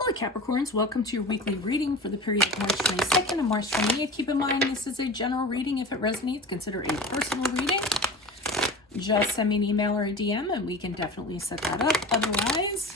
Hello Capricorns, welcome to your weekly reading for the period of March 22nd and March 28th. Keep in mind this is a general reading. If it resonates, consider a personal reading. Just send me an email or a DM and we can definitely set that up. Otherwise,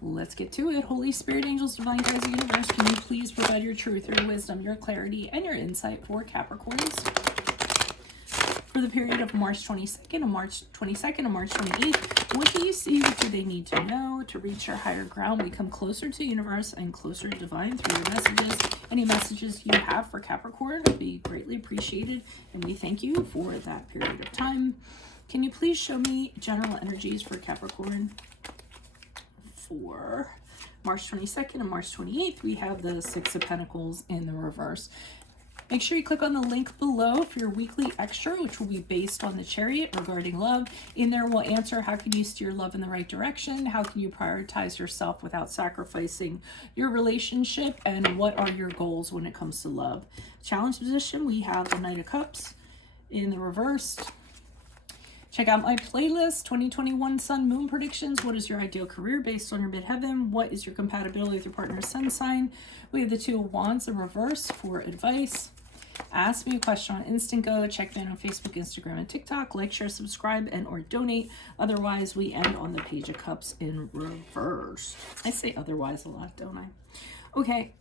let's get to it. Holy Spirit, angels, divine guides of the universe, can you please provide your truth, your wisdom, your clarity, and your insight for Capricorns for the period of March 22nd and March 28th. What do you see? What do they need to know to reach our higher ground? We come closer to the universe and closer to divine through your messages. Any messages you have for Capricorn would be greatly appreciated, and we thank you for that period of time. Can you please show me general energies for Capricorn for March 22nd and March 28th? We have the Six of Pentacles in the reverse. Make sure you click on the link below for your weekly extra, which will be based on the Chariot regarding love. In there, we'll answer how can you steer love in the right direction? How can you prioritize yourself without sacrificing your relationship? And what are your goals when it comes to love? Challenge position, we have the Knight of Cups in the reverse. Check out my playlist, 2021 Sun Moon Predictions. What is your ideal career based on your midheaven? What is your compatibility with your partner's sun sign? We have the Two of Wands in reverse for advice. Ask me a question on Instant Go. Check me out on Facebook, Instagram, and TikTok. Like, share, subscribe, and or donate. Otherwise, we end on the Page of Cups in reverse. I say otherwise a lot, don't I? Okay.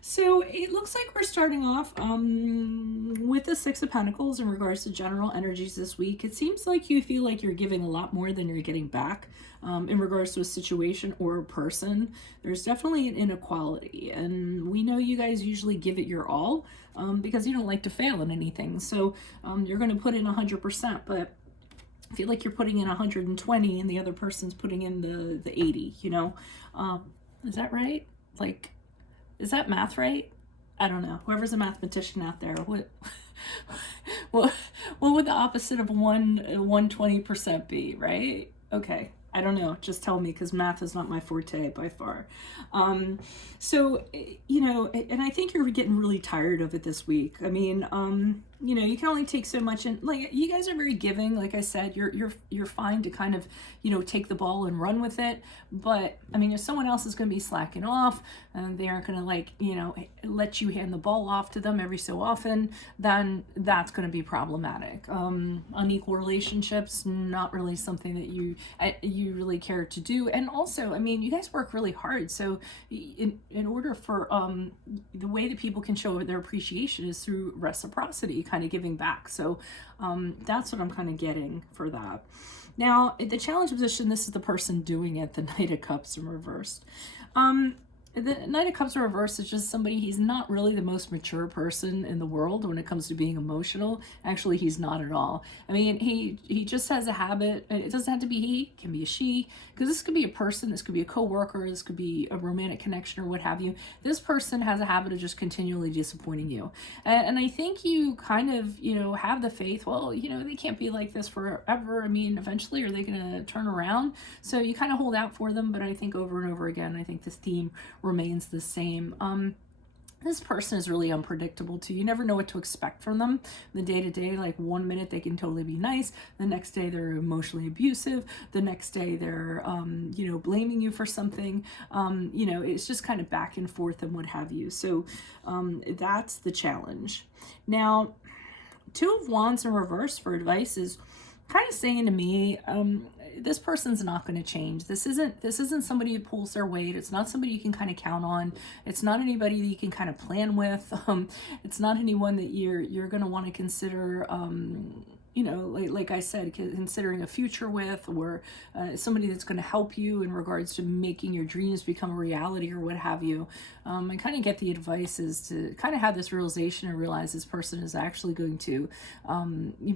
So it looks like we're starting off with the Six of Pentacles in regards to general energies this week. It seems like you feel like you're giving a lot more than you're getting back in regards to a situation or a person. There's definitely an inequality, and we know you guys usually give it your all because you don't like to fail in anything. So you're going to put in 100%, but I feel like you're putting in 120 and the other person's putting in the 80, you know? Is that right? Like, is that math right? I don't know. Whoever's a mathematician out there, what would the opposite of 120% be, right? Okay. I don't know. Just tell me, because math is not my forte by far. So, you know, and I think you're getting really tired of it this week. I mean, you know, you can only take so much, and like, you guys are very giving. Like I said, you're fine to kind of, you know, take the ball and run with it. But I mean, if someone else is going to be slacking off and they aren't going to, like, you know, let you hand the ball off to them every so often, then that's going to be problematic. Unequal relationships, not really something that you really care to do. And also, I mean, you guys work really hard. So in order for the way that people can show their appreciation is through reciprocity, kind of giving back. So that's what I'm kind of getting for that. Now, the challenge position, this is the person doing it, the Knight of Cups in reversed. The Knight of Cups in reverse is just somebody, he's not really the most mature person in the world when it comes to being emotional. Actually, he's not at all. I mean, he just has a habit. It doesn't have to be he, it can be a she, because this could be a person, this could be a coworker, this could be a romantic connection or what have you. This person has a habit of just continually disappointing you. And I think you kind of, you know, have the faith, well, you know, they can't be like this forever. I mean, eventually are they going to turn around? So you kind of hold out for them, but I think over and over again, I think this theme remains the same. This person is really unpredictable too. You never know what to expect from them the day to day. Like, one minute they can totally be nice, the next day they're emotionally abusive, the next day they're you know, blaming you for something. You know, it's just kind of back and forth and what have you. So that's the challenge. Now, Two of Wands in reverse for advice is kind of saying to me, this person's not going to change. This isn't somebody who pulls their weight. It's not somebody you can kind of count on. It's not anybody that you can kind of plan with. It's not anyone that you're going to want to consider, you know, like I said, considering a future with, or somebody that's going to help you in regards to making your dreams become a reality or what have you. I kind of get the advice is to kind of have this realization and realize this person is actually going to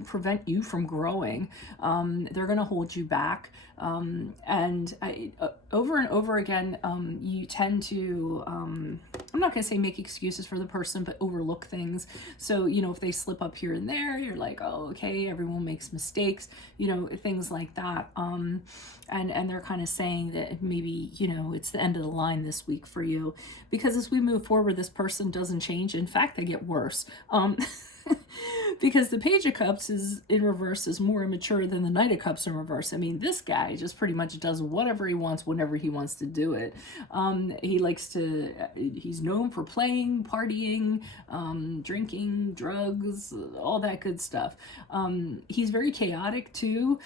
prevent you from growing. They're going to hold you back. And over and over again, you tend to, I'm not going to say make excuses for the person, but overlook things. So, you know, if they slip up here and there, you're like, oh, okay, everyone makes mistakes, you know, things like that. And they're kind of saying that maybe, you know, it's the end of the line this week for you, because as we move forward, this person doesn't change. In fact, they get worse. because the Page of Cups is in reverse is more immature than the Knight of Cups in reverse. I mean, this guy just pretty much does whatever he wants whenever he wants to do it. He likes to, he's known for playing, partying, drinking, drugs, all that good stuff. He's very chaotic too.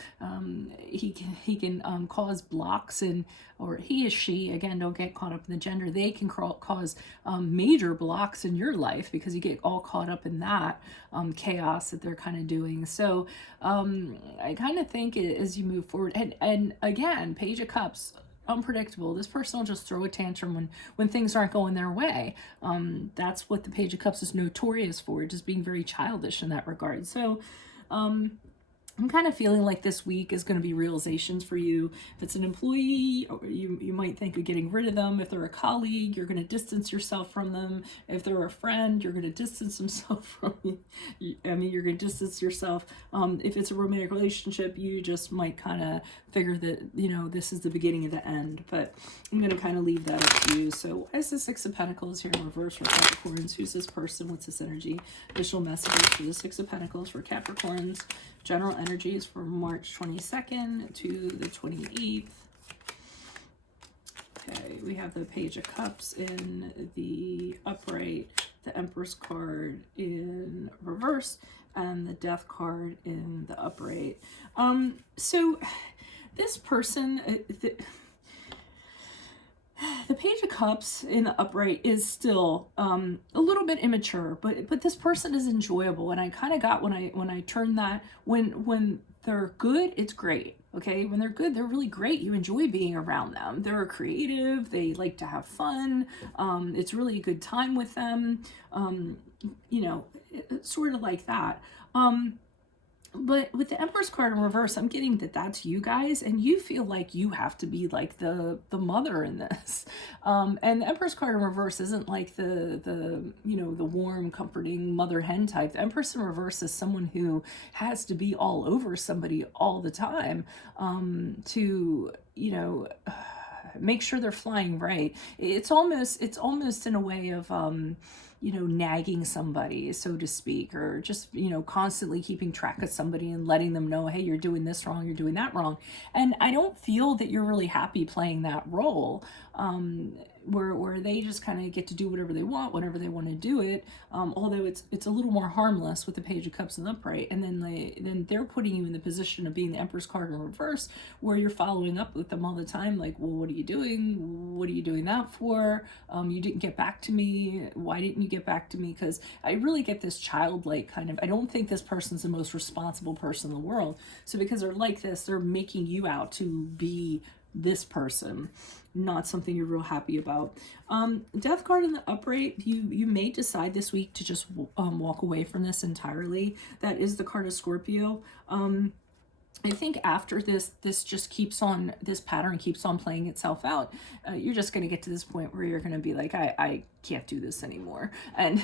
He can cause blocks in, or he is she, again, don't get caught up in the gender, they can cause major blocks in your life because you get all caught up in that chaos that they're kind of doing. So I kind of think as you move forward, and again, Page of Cups, unpredictable. This person will just throw a tantrum when things aren't going their way. That's what the Page of Cups is notorious for, just being very childish in that regard. So I'm kind of feeling like this week is going to be realizations for you. If it's an employee, you might think of getting rid of them. If they're a colleague, you're going to distance yourself from them. If they're a friend, you're going to distance themselves from you. You're going to distance yourself. If it's a romantic relationship, you just might kind of figure that, this is the beginning of the end. But I'm going to kind of leave that up to you. So why is the Six of Pentacles here in reverse for Capricorns? Who's this person? What's this energy? Additional messages for the Six of Pentacles for Capricorns. General energies for March 22nd to the 28th. Okay, we have the Page of Cups in the upright, the Empress card in reverse, and the Death card in the upright. So this person, the Page of Cups in the upright is still a little bit immature, but this person is enjoyable, and I kind of got when I turned that, when they're good, it's great. Okay, when they're good, they're really great. You enjoy being around them. They're creative. They like to have fun. It's really a good time with them. Sort of like that. But with the Empress card in reverse, I'm getting that that's you guys, and you feel like you have to be like the mother in this. And the Empress card in reverse isn't like the warm, comforting mother hen type. The Empress in reverse is someone who has to be all over somebody all the time to make sure they're flying right. It's almost in a way of nagging somebody, so to speak, or just, constantly keeping track of somebody and letting them know, hey, you're doing this wrong, you're doing that wrong. And I don't feel that you're really happy playing that role, where they just kind of get to do whatever they want whenever they want to do it. Although it's a little more harmless with the Page of Cups in the upright, and then they're putting you in the position of being the Empress card in reverse, where you're following up with them all the time, like, well, what are you doing? What are you doing that for? You didn't get back to me. Why didn't you get back to me? Because I really get this childlike kind of, I don't think this person's the most responsible person in the world. So because they're like this, they're making you out to be this person, not something you're real happy about. Death card in the upright, you may decide this week to just walk away from this entirely. That is the card of Scorpio. I think after this pattern keeps on playing itself out, you're just going to get to this point where you're going to be like, I can't do this anymore. And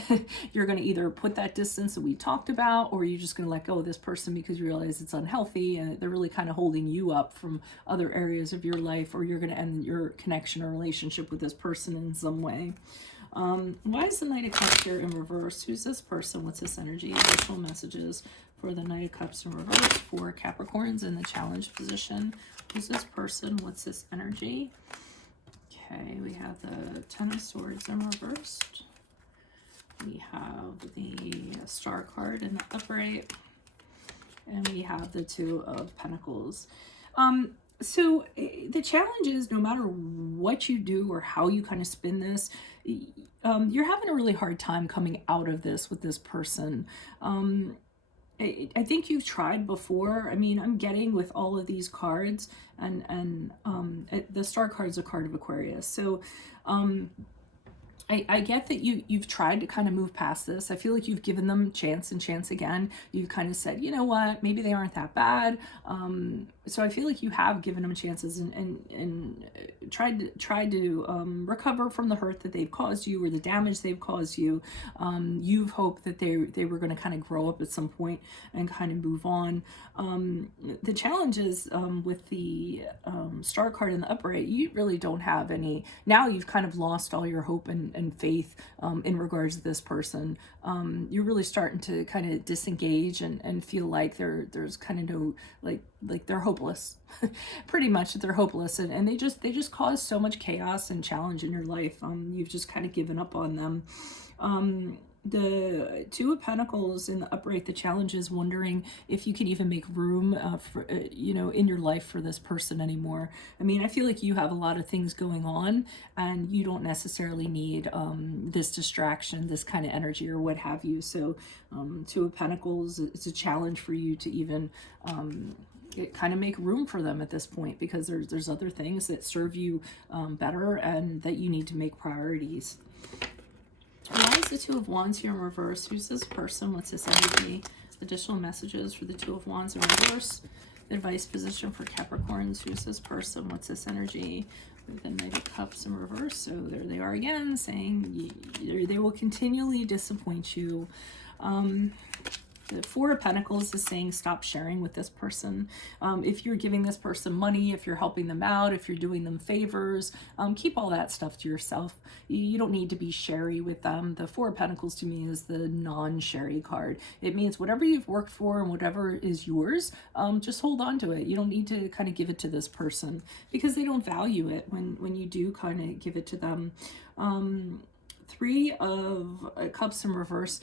you're going to either put that distance that we talked about, or you're just going to let go of this person because you realize it's unhealthy and they're really kind of holding you up from other areas of your life, or you're going to end your connection or relationship with this person in some way. Why is the Knight of Cups here in reverse? Who's this person? What's this energy? Additional messages for the Knight of Cups in reverse for Capricorns in the challenge position. Who's this person? What's this energy? Okay, we have the Ten of Swords in reverse. We have the Star card in the upright. And we have the Two of Pentacles. So the challenge is, no matter what you do or how you kind of spin this, you're having a really hard time coming out of this with this person. I think you've tried before. I mean, I'm getting with all of these cards, and the Star card is a card of Aquarius. So I get that you've tried to kind of move past this. I feel like you've given them chance and chance again. You've kind of said, you know what, maybe they aren't that bad. So I feel like you have given them chances and tried to recover from the hurt that they've caused you or the damage they've caused you. You've hoped that they were going to kind of grow up at some point and kind of move on. The challenge is with the Star card in the upright, you really don't have any. Now you've kind of lost all your hope and and faith in regards to this person. You're really starting to kind of disengage and feel like there's kind of no, like they're hopeless. Pretty much they're hopeless, and they just cause so much chaos and challenge in your life. You've just kind of given up on them. The Two of Pentacles in the upright, the challenge is wondering if you can even make room for in your life for this person anymore. I mean, I feel like you have a lot of things going on and you don't necessarily need this distraction, this kind of energy or what have you. So Two of Pentacles, it's a challenge for you to even kind of make room for them at this point, because there's other things that serve you better and that you need to make priorities. Why is the Two of Wands here in reverse? Who's this person? What's this energy? Additional messages for the Two of Wands in reverse. Advice position for Capricorns. Who's this person? What's this energy? With the Knight of Cups in reverse. So there they are again, saying they will continually disappoint you. The Four of Pentacles is saying stop sharing with this person. If you're giving this person money, if you're helping them out, if you're doing them favors, keep all that stuff to yourself. You don't need to be sharey with them. The Four of Pentacles to me is the non-sharey card. It means whatever you've worked for and whatever is yours, just hold on to it. You don't need to kind of give it to this person because they don't value it when you do kind of give it to them. Three of Cups in reverse.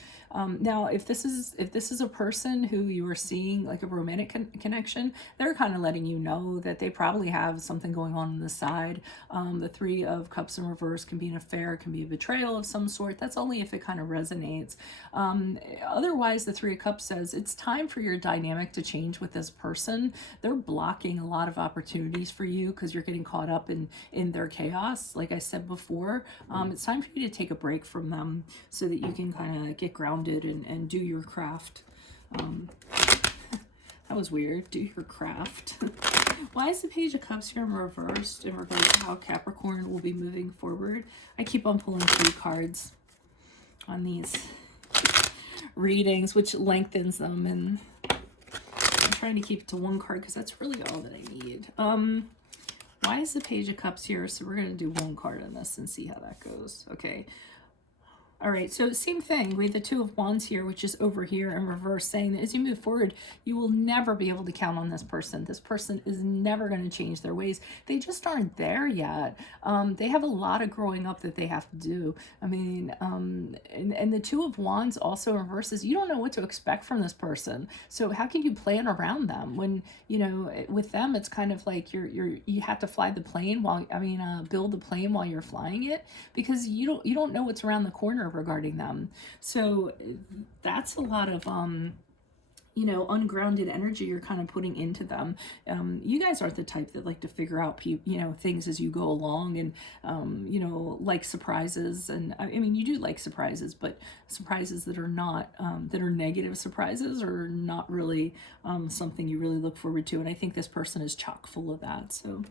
Now, if this is a person who you are seeing like a romantic connection, they're kind of letting you know that they probably have something going on the side. The Three of Cups in reverse can be an affair, can be a betrayal of some sort. That's only if it kind of resonates. Otherwise, the Three of Cups says it's time for your dynamic to change with this person. They're blocking a lot of opportunities for you because you're getting caught up in their chaos. Like I said before, it's time for you to take a break from them so that you can kind of get grounded and do your craft. That was weird. Do your craft. Why is the Page of Cups here in reversed in regards to how Capricorn will be moving forward? I keep on pulling 3 cards on these readings, which lengthens them, and I'm trying to keep it to 1 card because that's really all that I need. Why is the Page of Cups here? So we're going to do 1 card on this and see how that goes. Okay. All right, so same thing. We have the Two of Wands here, which is over here in reverse, saying that as you move forward, you will never be able to count on this person. This person is never going to change their ways. They just aren't there yet. They have a lot of growing up that they have to do. I mean, and the Two of Wands also in reverse is you don't know what to expect from this person. So how can you plan around them when, with them, it's kind of like you have to fly the plane build the plane while you're flying it, because you don't know what's around the corner regarding them. So that's a lot of ungrounded energy you're kind of putting into them. You guys aren't the type that like to figure out things as you go along, and like surprises. And I mean, you do like surprises, but surprises that are not that are negative surprises or not really something you really look forward to. And I think this person is chock full of that. So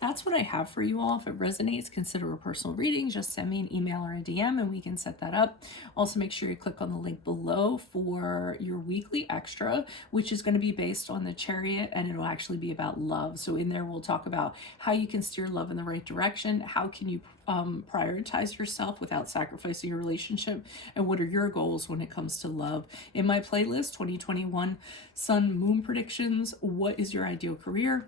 that's what I have for you all. If it resonates, consider a personal reading. Just send me an email or a DM and we can set that up. Also, make sure you click on the link below for your weekly extra, which is going to be based on the Chariot, and it'll actually be about love. So in there, we'll talk about how you can steer love in the right direction. How can you prioritize yourself without sacrificing your relationship, and what are your goals when it comes to love? In my playlist, 2021 Sun Moon Predictions, what is your ideal career?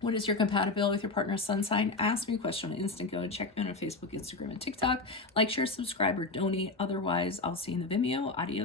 What is your compatibility with your partner's sun sign? Ask me a question on Instant Go. Check me out on Facebook, Instagram, and TikTok. Like, share, subscribe, or donate. Otherwise, I'll see you in the Vimeo. Adios.